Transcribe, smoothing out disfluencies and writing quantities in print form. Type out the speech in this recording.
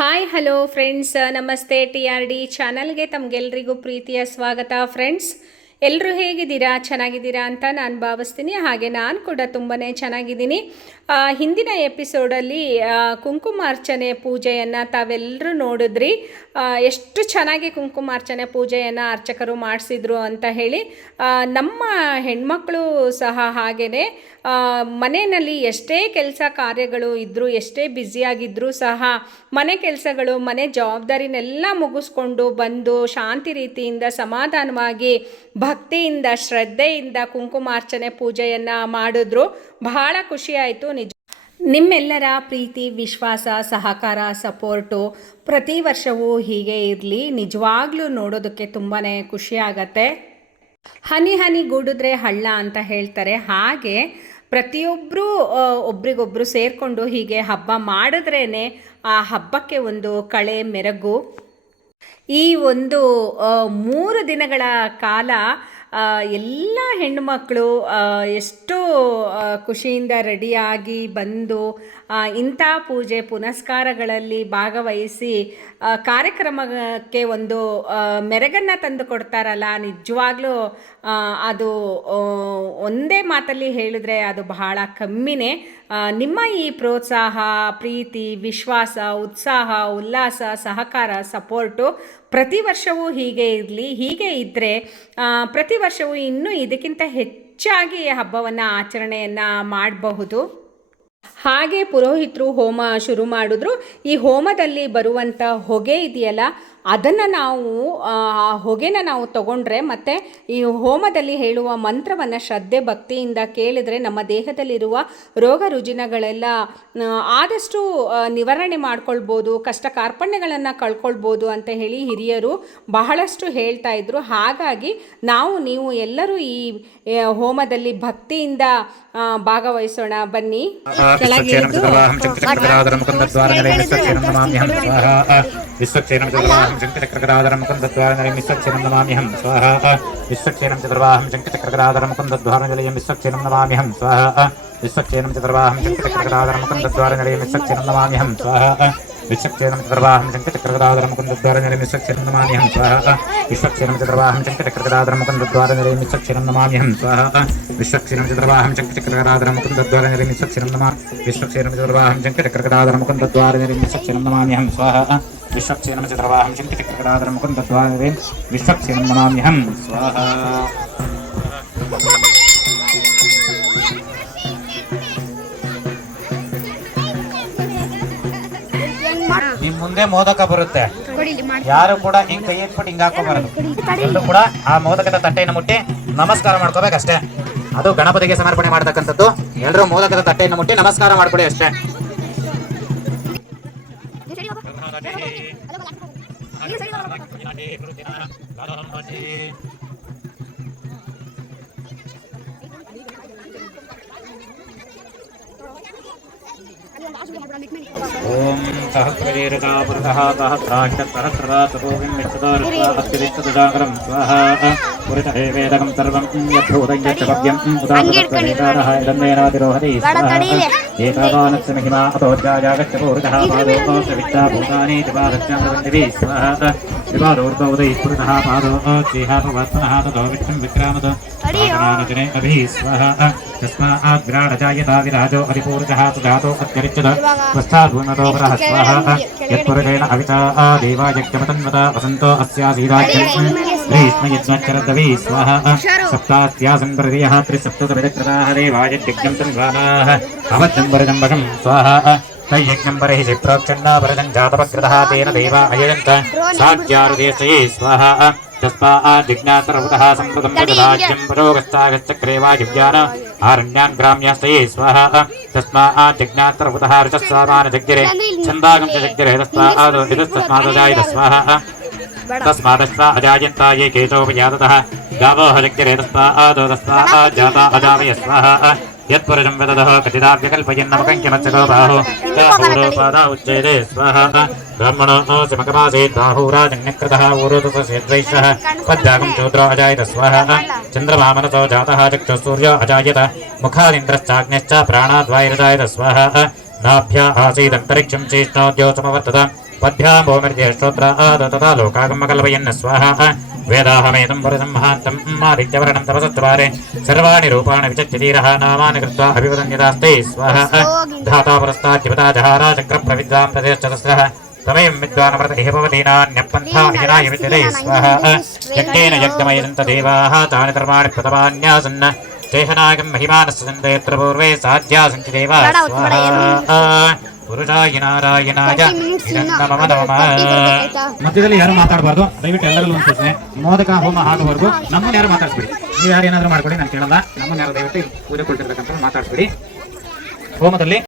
Hi hello friends, ನಮಸ್ತೆ. T R D ಚಾನಲ್ಗೆ ತಮಗೆಲ್ರಿಗೂ ಪ್ರೀತಿಯ ಸ್ವಾಗತ. ಫ್ರೆಂಡ್ಸ್, ಎಲ್ಲರೂ ಹೇಗಿದ್ದೀರಾ? ಚೆನ್ನಾಗಿದ್ದೀರಾ ಅಂತ ನಾನು ಭಾವಿಸ್ತೀನಿ. ಹಾಗೆ ನಾನು ಕೂಡ ತುಂಬಾ ಚೆನ್ನಾಗಿದ್ದೀನಿ. ಹಿಂದಿನ ಎಪಿಸೋಡಲ್ಲಿ ಕುಂಕುಮಾರ್ಚನೆ ಪೂಜೆಯನ್ನು ತಾವೆಲ್ಲರೂ ನೋಡಿದ್ರಿ. ಎಷ್ಟು ಚೆನ್ನಾಗಿ ಕುಂಕುಮಾರ್ಚನೆ ಪೂಜೆಯನ್ನು ಅರ್ಚಕರು ಮಾಡಿಸಿದ್ರು ಅಂತ ಹೇಳಿ. ನಮ್ಮ ಹೆಣ್ಮಕ್ಳು ಸಹ ಹಾಗೆಯೇ ಮನೆಯಲ್ಲಿ ಎಷ್ಟೇ ಕೆಲಸ ಕಾರ್ಯಗಳು ಇದ್ದರೂ, ಎಷ್ಟೇ ಬ್ಯುಸಿಯಾಗಿದ್ದರೂ ಸಹ ಮನೆ ಕೆಲಸಗಳು, ಮನೆ ಜವಾಬ್ದಾರಿನೆಲ್ಲ ಮುಗಿಸ್ಕೊಂಡು ಬಂದು ಶಾಂತಿ ರೀತಿಯಿಂದ ಸಮಾಧಾನವಾಗಿ ಭಕ್ತಿಯಿಂದ ಶ್ರದ್ಧೆಯಿಂದ ಕುಂಕುಮಾರ್ಚನೆ ಪೂಜೆಯನ್ನು ಮಾಡಿದ್ರು. ಬಹಳ ಖುಷಿಯಾಯಿತು. ನಿಮ್ಮೆಲ್ಲರ ಪ್ರೀತಿ, ವಿಶ್ವಾಸ, ಸಹಕಾರ, ಸಪೋರ್ಟು ಪ್ರತಿ ವರ್ಷವೂ ಹೀಗೆ ಇರಲಿ. ನಿಜವಾಗ್ಲೂ ನೋಡೋದಕ್ಕೆ ತುಂಬಾ ಖುಷಿಯಾಗತ್ತೆ. ಹನಿ ಹನಿ ಗೂಡಿದ್ರೆ ಹಳ್ಳ ಅಂತ ಹೇಳ್ತಾರೆ. ಹಾಗೆ ಪ್ರತಿಯೊಬ್ಬರೂ ಒಬ್ರಿಗೊಬ್ಬರು ಸೇರಿಕೊಂಡು ಹೀಗೆ ಹಬ್ಬ ಮಾಡಿದ್ರೇ ಆ ಹಬ್ಬಕ್ಕೆ ಒಂದು ಕಳೆ ಮೆರಗು. ಈ ಒಂದು 3 ದಿನಗಳ ಕಾಲ ಎಲ್ಲ ಹೆಣ್ಣುಮಕ್ಕಳು ಎಷ್ಟೋ ಖುಷಿಯಿಂದ ರೆಡಿಯಾಗಿ ಬಂದು ಇಂಥ ಪೂಜೆ ಪುನಸ್ಕಾರಗಳಲ್ಲಿ ಭಾಗವಹಿಸಿ ಕಾರ್ಯಕ್ರಮಕ್ಕೆ ಒಂದು ಮೆರಗನ್ನು ತಂದು ಕೊಡ್ತಾರಲ್ಲ, ನಿಜವಾಗ್ಲೂ ಅದು ಒಂದೇ ಮಾತಲ್ಲಿ ಹೇಳಿದ್ರೆ ಅದು ಬಹಳ ಕಮ್ಮಿನೇ. ನಿಮ್ಮ ಈ ಪ್ರೋತ್ಸಾಹ, ಪ್ರೀತಿ, ವಿಶ್ವಾಸ, ಉತ್ಸಾಹ, ಉಲ್ಲಾಸ, ಸಹಕಾರ, ಸಪೋರ್ಟು ಪ್ರತಿ ವರ್ಷವೂ ಹೀಗೆ ಇರಲಿ. ಹೀಗೆ ಇದ್ದರೆ ಪ್ರತಿ ವರ್ಷವೂ ಇನ್ನೂ ಇದಕ್ಕಿಂತ ಹೆಚ್ಚಾಗಿ ಹಬ್ಬವನ್ನು ಆಚರಣೆಯನ್ನು ಮಾಡಬಹುದು. ಹಾಗೆ ಪುರೋಹಿತರು ಹೋಮ ಶುರು ಮಾಡಿದ್ರು. ಈ ಹೋಮದಲ್ಲಿ ಬರುವಂಥ ಹೊಗೆ ಇದೆಯಲ್ಲ, ಅದನ್ನು ನಾವು ಆ ಹೊಗೆನ ನಾವು ತಗೊಂಡ್ರೆ ಮತ್ತು ಈ ಹೋಮದಲ್ಲಿ ಹೇಳುವ ಮಂತ್ರವನ್ನು ಶ್ರದ್ಧೆ ಭಕ್ತಿಯಿಂದ ಕೇಳಿದರೆ ನಮ್ಮ ದೇಹದಲ್ಲಿರುವ ರೋಗ ರುಜಿನಗಳೆಲ್ಲ ಆದಷ್ಟು ನಿವಾರಣೆ ಮಾಡ್ಕೊಳ್ಬೋದು, ಕಷ್ಟ ಕಾರ್ಪಣ್ಯಗಳನ್ನು ಕಳ್ಕೊಳ್ಬೋದು ಅಂತ ಹೇಳಿ ಹಿರಿಯರು ಬಹಳಷ್ಟು ಹೇಳ್ತಾ ಇದ್ರು. ಹಾಗಾಗಿ ನೀವು ಎಲ್ಲರೂ ಈ ಹೋಮದಲ್ಲಿ ಭಕ್ತಿಯಿಂದ ಭಾಗವಹಿಸೋಣ. ಬನ್ನಿ. शंकचक्रगदाधरं मुकुन्दद्वारनिलयं विश्वक्षेनं नमाम्यहं स्वाहा विश्वक्षेनं चतुर्वाहं शंकचक्रगदाधरं मुकुन्दद्वारनिलयं विश्वक्षेनं नमाम्यहं स्वाहा विश्वक्षेनं चतुर्वाहं शंकचक्रगदाधरं मुकुन्दद्वारनिलयं विश्वक्षेनं नमाम्यहं स्वाहा विश्वक्षेनं चतुर्वाहं शंकचक्रगदाधरं मुकुन्दद्वारनिलयं विश्वक्षेनं नमाम्यहं स्वाहा विश्वक्षेनं चतुर्वाहं शंकचक्रगदाधरं मुकुन्दद्वारनिलयं विश्वक्षेनं नमाम्यहं स्वाहा विश्वक्षेनं चतुर्वाहं शंकचक्रगदाधरं मुकुन्दद्वारनिलयं विश्वक्षेनं नमाम्यहं विश्वक्षेनं चतुर्वाहं शंकचक्रगदाधरं मुकुन्दद्वारनिलयं विश्वक्षेनं नमाम्यहं स्वाहा विश्वक्षेनं चतुर्वाहं शंकचक्रगदाधरं मुकुन्दद्वारनिलयं विश्वक्षेनं नमाम्यहं स्वाहा. ನಿಮ್ ಮುಂದೆ ಮೋದಕ ಬರುತ್ತೆ. ಯಾರು ಕೂಡ ಹಿಂಗ್ ಕೈ ಇಟ್ಬಿಟ್ಟು ಹಿಂಗ್ ಹಾಕೋಬಾರದು. ಎಲ್ಲರೂ ಕೂಡ ಆ ಮೋದಕದ ತಟ್ಟೆಯನ್ನು ಮುಟ್ಟಿ ನಮಸ್ಕಾರ ಮಾಡ್ಕೋಬೇಕಷ್ಟೇ. ಅದು ಗಣಪತಿಗೆ ಸಮರ್ಪಣೆ ಮಾಡತಕ್ಕಂಥದ್ದು. ಎಲ್ಲರೂ ಮೋದಕದ ತಟ್ಟೆಯನ್ನು ಮುಟ್ಟಿ ನಮಸ್ಕಾರ ಮಾಡ್ಕೊಳ್ಳಿ ಅಷ್ಟೇ. ओम सहस्रवीरता पुरतः सहस्राष्टसहस्ररातरोविम्मिच्छदारत्वाहत्यदिष्टजागरं स्वाहा पुरतः वेदकं सर्वं यद्भूतं यच्छपद्यं उदाहरणत्वनेतारः इदन्नेनातिरोहति स्वाहा एतावानस्य महिमा अतोऽध्यायागच्छ पुरतः पादोऽस्य विद्याभूतानि त्रिपादश्चान्द्रवन्दिभिः स्वाहा त्रिपादोर्धोदयः पुरतः पादोऽच्चिहापवत्मनः ततो विष्णुं विक्रामत आगनानजने अभिः स्वाहा तस्मात् विराडजायता विराजो अधिपूर्जः सुजातो अत्यरिच्यत स्वस्थाद्भूमतो वरः स्वाहा यत्पुरुषेण अविता देवायज्ञमतन्वता वसन्तो अस्यासीराज्यं ग्रीष्मयज्ञश्चरद्दविः स्वाहा सप्तास्यासन् प्रदयः त्रिसप्ततविदकृताः देवायज्ञं तन्वानाः अवज्ञं वरजम्बशं स्वाहा तयज्ञं बर्हिषि प्रोक्षन्ना वरजं जातपकृतः तेन देवा अयजन्त साध्यारुदेशये स्वाहा तस्मात् जिज्ञासरवतः सम्प्रदं प्रददाज्यं परोगस्तागच्चक्रे वायुव्यान आरण्यान् ग्राम्यास्तये स्वाहा तस्मात् जिज्ञासरवतः ऋचस्वामानजग्गिरे छन्दागं च जग्गिरे तस्मात् इदस्तस्मादजायत स्वाहा तस्मादश्वा अजायन्ता ये केशोपजाततः गावोः जग्गिरे तस्मात् जाता अजावय स्वाहा यत्पुरुषं वदतः कथिताव्यकल्पयन्नमकङ्क्यमत्सको बाहो पूर्वपादा उच्यते स्वाहा ब्राह्मणो समकमासेत् बाहुराजन्यकृतः ऊरोदसेद्वैश्यः पद्यागं शूद्रो अजायत स्वाहा चन्द्रमामनसो जातः चक्षुसूर्यो अजायत मुखादिन्द्रश्चाग्निश्च प्राणाद्वायुरजायत स्वाहा नाभ्या आसीदन्तरिक्षं चेष्णोद्योतमवर्तत पद्भ्यां भौमिर्ज्येष्ठोत्र तथा लोकागमकल्पयन् स्वाहा वेदाहमेतं वरदं महान्तं आदित्यवर्णं तपसद्वारे सर्वाणि रूपाणि विचच्य धीरः नामानि कृत्वा अभिवदन्यदास्ते स्वाहा धाता पुरस्ताद्युपता जहारा चक्रप्रविद्वां प्रदेशचतस्रः तमें विद्वानमृतैः भवतीनान्यपन्था विजनाय विद्यते स्वाहा यज्ञेन यज्ञमयजन्त देवाः तानि कर्माणि प्रतमान्यासन् चेहनागं महिमानस्य सन्देत्र पूर्वे साध्या सन्ति देवाः स्वाहा पुरुषाय नारायणाय नमः नमः ಮಧ್ಯದಲ್ಲಿ ಯಾರು ಮಾತಾಡಬಾರ್ದು ದಯವಿಟ್ಟು ಎಲ್ಲರಲ್ಲೂ ಒಂದು ಸೂಚನೆ ಮೋದಕ ಹೋಮ ಆಗುವವರೆಗೂ ನಮ್ಮನ್ನ ಯಾರು ಮಾತಾಡ್ಸ್ಬಿಡಿ ನೀವು ಯಾರು ಏನಾದರೂ ಮಾಡ್ಕೊಳ್ಳಿ ನಾನು ಕೇಳಲ್ಲ ನಮ್ಮನ್ನ ಯಾರು ದಯವಿಟ್ಟು ಪೂಜೆ ಕೊಟ್ಟಿರ್ತಕ್ಕಂಥ ಮಾತಾಡ್ಸ್ಬಿಡಿ ಹೋಮದಲ್ಲಿ